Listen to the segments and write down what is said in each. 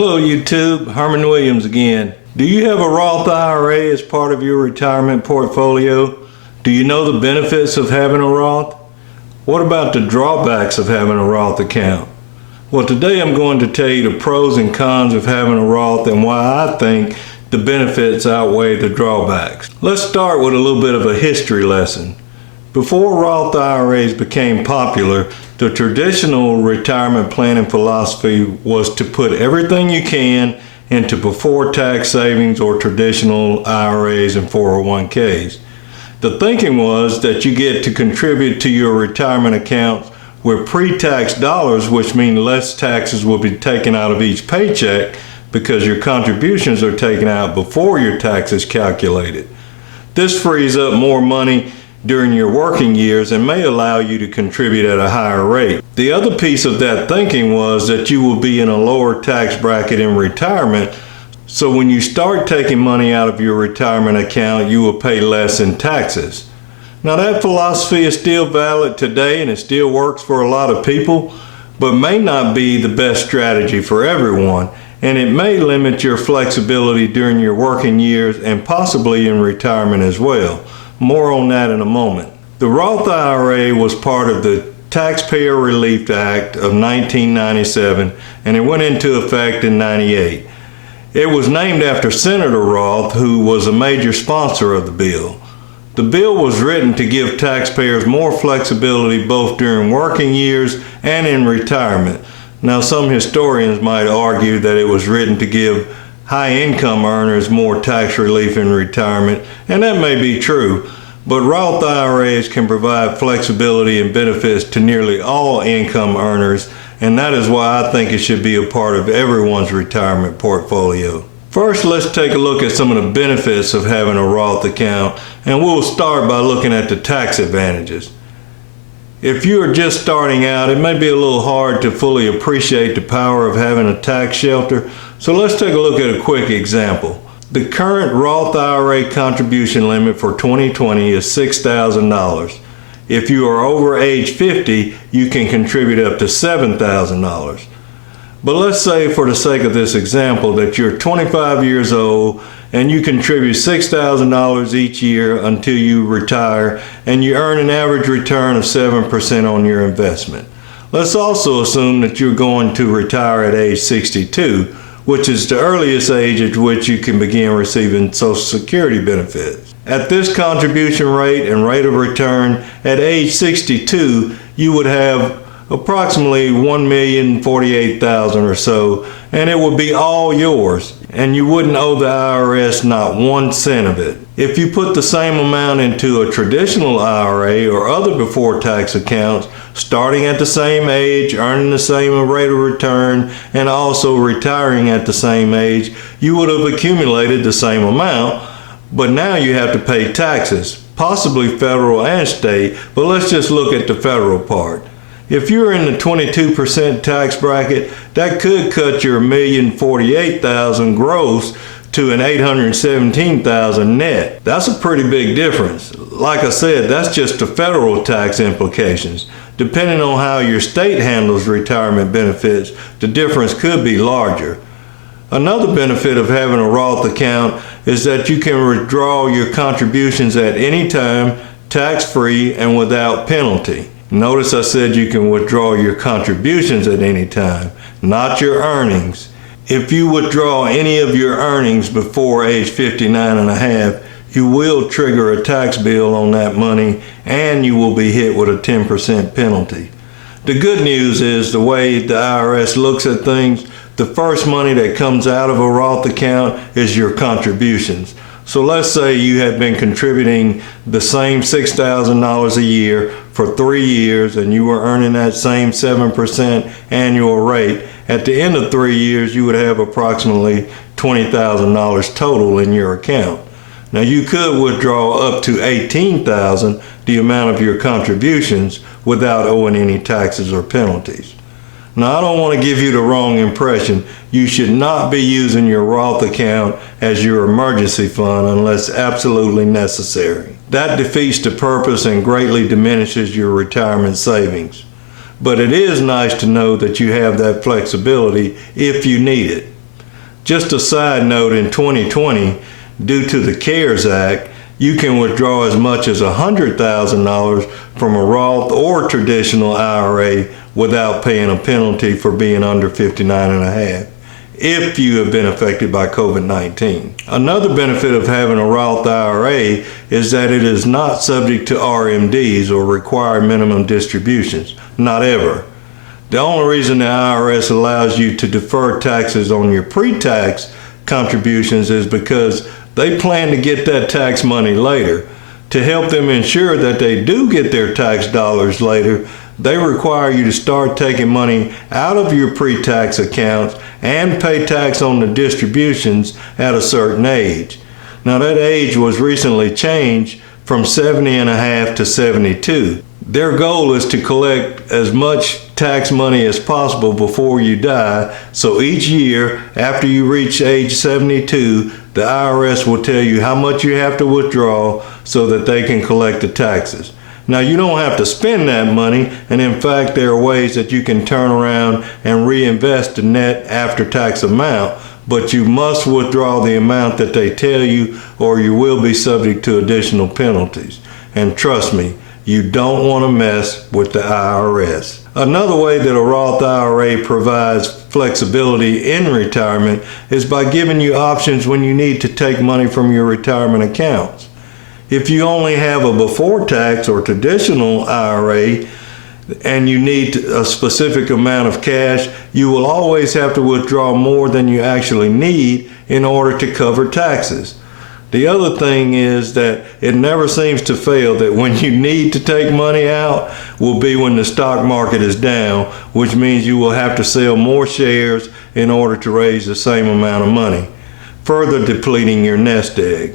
Hello YouTube, Herman Williams again. Do you have a Roth IRA as part of your retirement portfolio? Do you know the benefits of having a Roth? What about the drawbacks of having a Roth account? Well, today I'm going to tell you the pros and cons of having a Roth and why I think the benefits outweigh the drawbacks. Let's start with a little bit of a history lesson. Before Roth IRAs became popular, the traditional retirement planning philosophy was to put everything you can into before tax savings or traditional IRAs and 401ks. The thinking was that you get to contribute to your retirement accounts with pre-tax dollars, which mean less taxes will be taken out of each paycheck because your contributions are taken out before your tax is calculated. This frees up more money during your working years and may allow you to contribute at a higher rate. The other piece of that thinking was that you will be in a lower tax bracket in retirement, so when you start taking money out of your retirement account, you will pay less in taxes. Now that philosophy is still valid today and it still works for a lot of people, but may not be the best strategy for everyone, and it may limit your flexibility during your working years and possibly in retirement as well. More on that in a moment. The Roth IRA was part of the Taxpayer Relief Act of 1997 and it went into effect in 98. It was named after Senator Roth, who was a major sponsor of the bill. The bill was written to give taxpayers more flexibility both during working years and in retirement. Now, some historians might argue that it was written to give high-income earners more tax relief in retirement, and that may be true, but Roth IRAs can provide flexibility and benefits to nearly all income earners, and that is why I think it should be a part of everyone's retirement portfolio. First, let's take a look at some of the benefits of having a Roth account, and we'll start by looking at the tax advantages. If you are just starting out, it may be a little hard to fully appreciate the power of having a tax shelter, so let's take a look at a quick example. The current Roth IRA contribution limit for 2020 is $6,000. If you are over age 50, you can contribute up to $7,000. But let's say, for the sake of this example, that you're 25 years old and you contribute $6,000 each year until you retire, and you earn an average return of 7% on your investment. Let's also assume that you're going to retire at age 62, which is the earliest age at which you can begin receiving Social Security benefits. At this contribution rate and rate of return, at age 62, you would have approximately $1,048,000 or so, and it would be all yours, and you wouldn't owe the IRS not 1 cent of it. If you put the same amount into a traditional IRA or other before tax accounts, starting at the same age, earning the same rate of return, and also retiring at the same age, you would have accumulated the same amount, but now you have to pay taxes, possibly federal and state, but let's just look at the federal part. If you're in the 22% tax bracket, that could cut your $1,048,000 gross to an $817,000 net. That's a pretty big difference. Like I said, that's just the federal tax implications. Depending on how your state handles retirement benefits, the difference could be larger. Another benefit of having a Roth account is that you can withdraw your contributions at any time, tax-free and without penalty. Notice I said you can withdraw your contributions at any time, not your earnings. If you withdraw any of your earnings before age 59 and a half, you will trigger a tax bill on that money and you will be hit with a 10% penalty. The good news is the way the IRS looks at things, the first money that comes out of a Roth account is your contributions. So let's say you have been contributing the same $6,000 a year for 3 years and you were earning that same 7% annual rate. At the end of 3 years, you would have approximately $20,000 total in your account. Now you could withdraw up to $18,000, the amount of your contributions, without owing any taxes or penalties. Now, I don't want to give you the wrong impression. You should not be using your Roth account as your emergency fund unless absolutely necessary. That defeats the purpose and greatly diminishes your retirement savings. But it is nice to know that you have that flexibility if you need it. Just a side note, in 2020, due to the CARES Act, you can withdraw as much as $100,000 from a Roth or traditional IRA without paying a penalty for being under 59 and a half, if you have been affected by COVID-19. Another benefit of having a Roth IRA is that it is not subject to RMDs or required minimum distributions, not ever. The only reason the IRS allows you to defer taxes on your pre-tax contributions is because they plan to get that tax money later. To help them ensure that they do get their tax dollars later, they require you to start taking money out of your pre-tax accounts and pay tax on the distributions at a certain age. Now that age was recently changed from 70 and a half to 72. Their goal is to collect as much tax money as possible before you die, so each year after you reach age 72, the IRS will tell you how much you have to withdraw so that they can collect the taxes. Now, you don't have to spend that money, and in fact, there are ways that you can turn around and reinvest the net after-tax amount, but you must withdraw the amount that they tell you, or you will be subject to additional penalties. And trust me, you don't want to mess with the IRS. Another way that a Roth IRA provides flexibility in retirement is by giving you options when you need to take money from your retirement accounts. If you only have a before tax or traditional IRA and you need a specific amount of cash, you will always have to withdraw more than you actually need in order to cover taxes. The other thing is that it never seems to fail that when you need to take money out will be when the stock market is down, which means you will have to sell more shares in order to raise the same amount of money, further depleting your nest egg.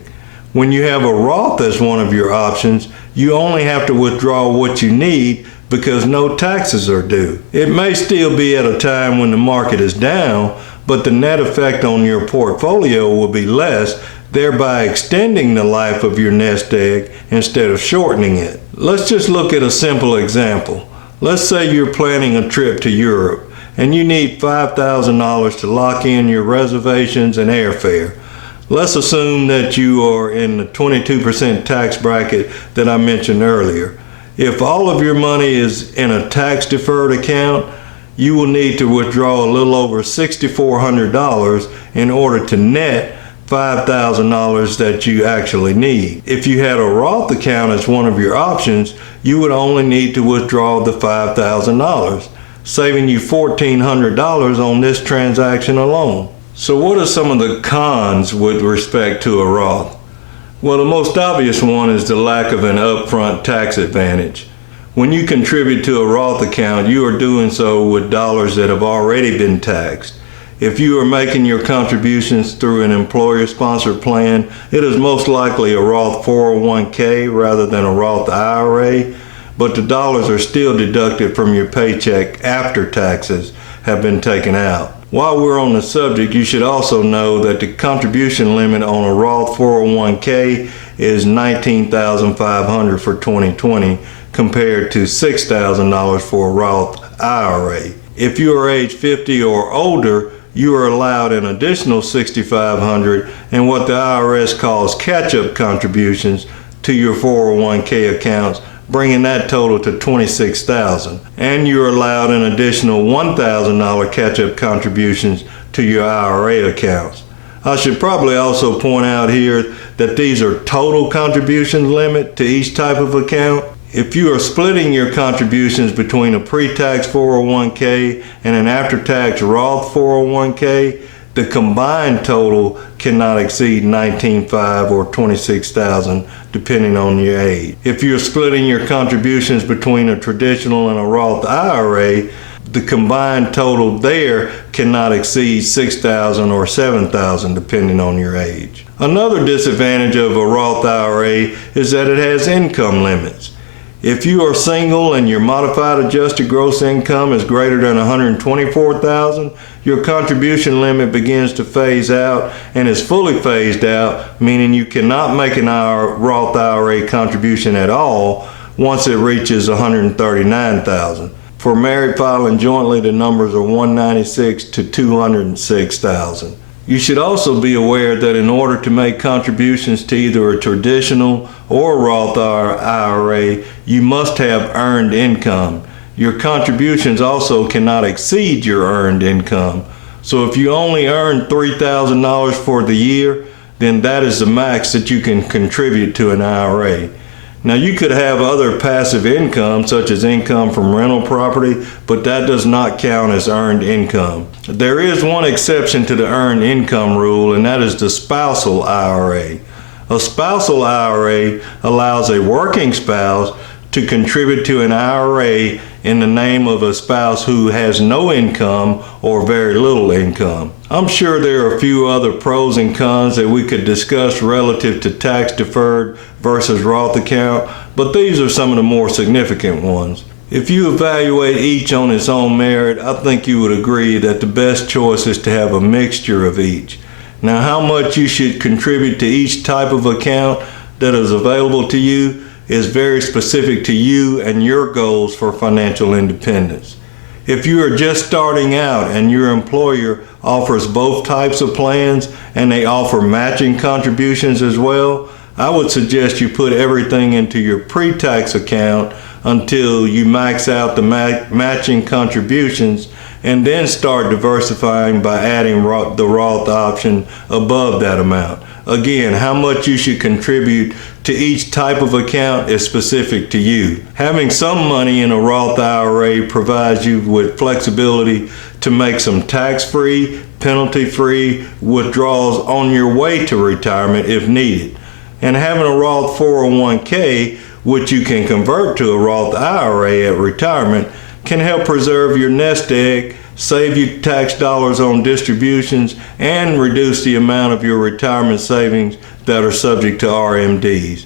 When you have a Roth as one of your options, you only have to withdraw what you need because no taxes are due. It may still be at a time when the market is down, but the net effect on your portfolio will be less, thereby extending the life of your nest egg instead of shortening it. Let's just look at a simple example. Let's say you're planning a trip to Europe and you need $5,000 to lock in your reservations and airfare. Let's assume that you are in the 22% tax bracket that I mentioned earlier. If all of your money is in a tax deferred account, you will need to withdraw a little over $6,400 in order to net $5,000 that you actually need. If you had a Roth account as one of your options, you would only need to withdraw the $5,000, saving you $1,400 on this transaction alone. So what are some of the cons with respect to a Roth? Well, the most obvious one is the lack of an upfront tax advantage. When you contribute to a Roth account, you are doing so with dollars that have already been taxed. If you are making your contributions through an employer-sponsored plan, it is most likely a Roth 401k rather than a Roth IRA, but the dollars are still deducted from your paycheck after taxes have been taken out. While we're on the subject, you should also know that the contribution limit on a Roth 401k is $19,500 for 2020 compared to $6,000 for a Roth IRA. If you are age 50 or older, you are allowed an additional $6,500 in what the IRS calls catch-up contributions to your 401k accounts, bringing that total to $26,000. And you're allowed an additional $1,000 catch-up contributions to your IRA accounts. I should probably also point out here that these are total contribution limit to each type of account. If you are splitting your contributions between a pre-tax 401k and an after-tax Roth 401k, the combined total cannot exceed $19,500 or $26,000 depending on your age. If you're splitting your contributions between a traditional and a Roth IRA, the combined total there cannot exceed $6,000 or $7,000 depending on your age. Another disadvantage of a Roth IRA is that it has income limits. If you are single and your modified adjusted gross income is greater than $124,000, your contribution limit begins to phase out and is fully phased out, meaning you cannot make an Roth IRA contribution at all once it reaches $139,000. For married filing jointly, the numbers are $196,000 to $206,000. You should also be aware that in order to make contributions to either a traditional or a Roth IRA, you must have earned income. Your contributions also cannot exceed your earned income. So if you only earn $3,000 for the year, then that is the max that you can contribute to an IRA. Now you could have other passive income such as income from rental property, but that does not count as earned income. There is one exception to the earned income rule, and that is the spousal IRA. A spousal IRA allows a working spouse to contribute to an IRA in the name of a spouse who has no income or very little income. I'm sure there are a few other pros and cons that we could discuss relative to tax deferred versus Roth account, but these are some of the more significant ones. If you evaluate each on its own merit, I think you would agree that the best choice is to have a mixture of each. Now, how much you should contribute to each type of account that is available to you is very specific to you and your goals for financial independence. If you are just starting out and your employer offers both types of plans and they offer matching contributions as well, I would suggest you put everything into your pre-tax account until you max out the matching contributions, and then start diversifying by adding the Roth option above that amount. Again, how much you should contribute to each type of account is specific to you. Having some money in a Roth IRA provides you with flexibility to make some tax-free, penalty-free withdrawals on your way to retirement if needed. And having a Roth 401k, which you can convert to a Roth IRA at retirement, can help preserve your nest egg, save you tax dollars on distributions, and reduce the amount of your retirement savings that are subject to RMDs.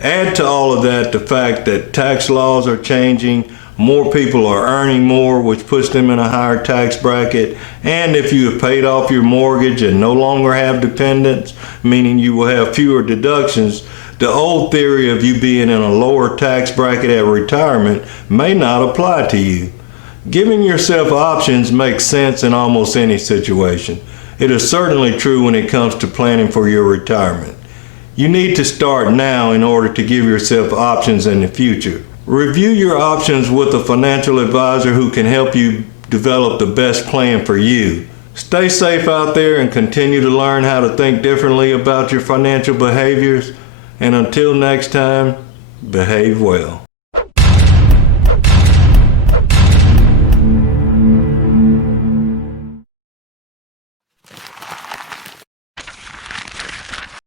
Add to all of that the fact that tax laws are changing, more people are earning more, which puts them in a higher tax bracket, and if you have paid off your mortgage and no longer have dependents, meaning you will have fewer deductions, the old theory of you being in a lower tax bracket at retirement may not apply to you. Giving yourself options makes sense in almost any situation. It is certainly true when it comes to planning for your retirement. You need to start now in order to give yourself options in the future. Review your options with a financial advisor who can help you develop the best plan for you. Stay safe out there and continue to learn how to think differently about your financial behaviors. And until next time, behave well.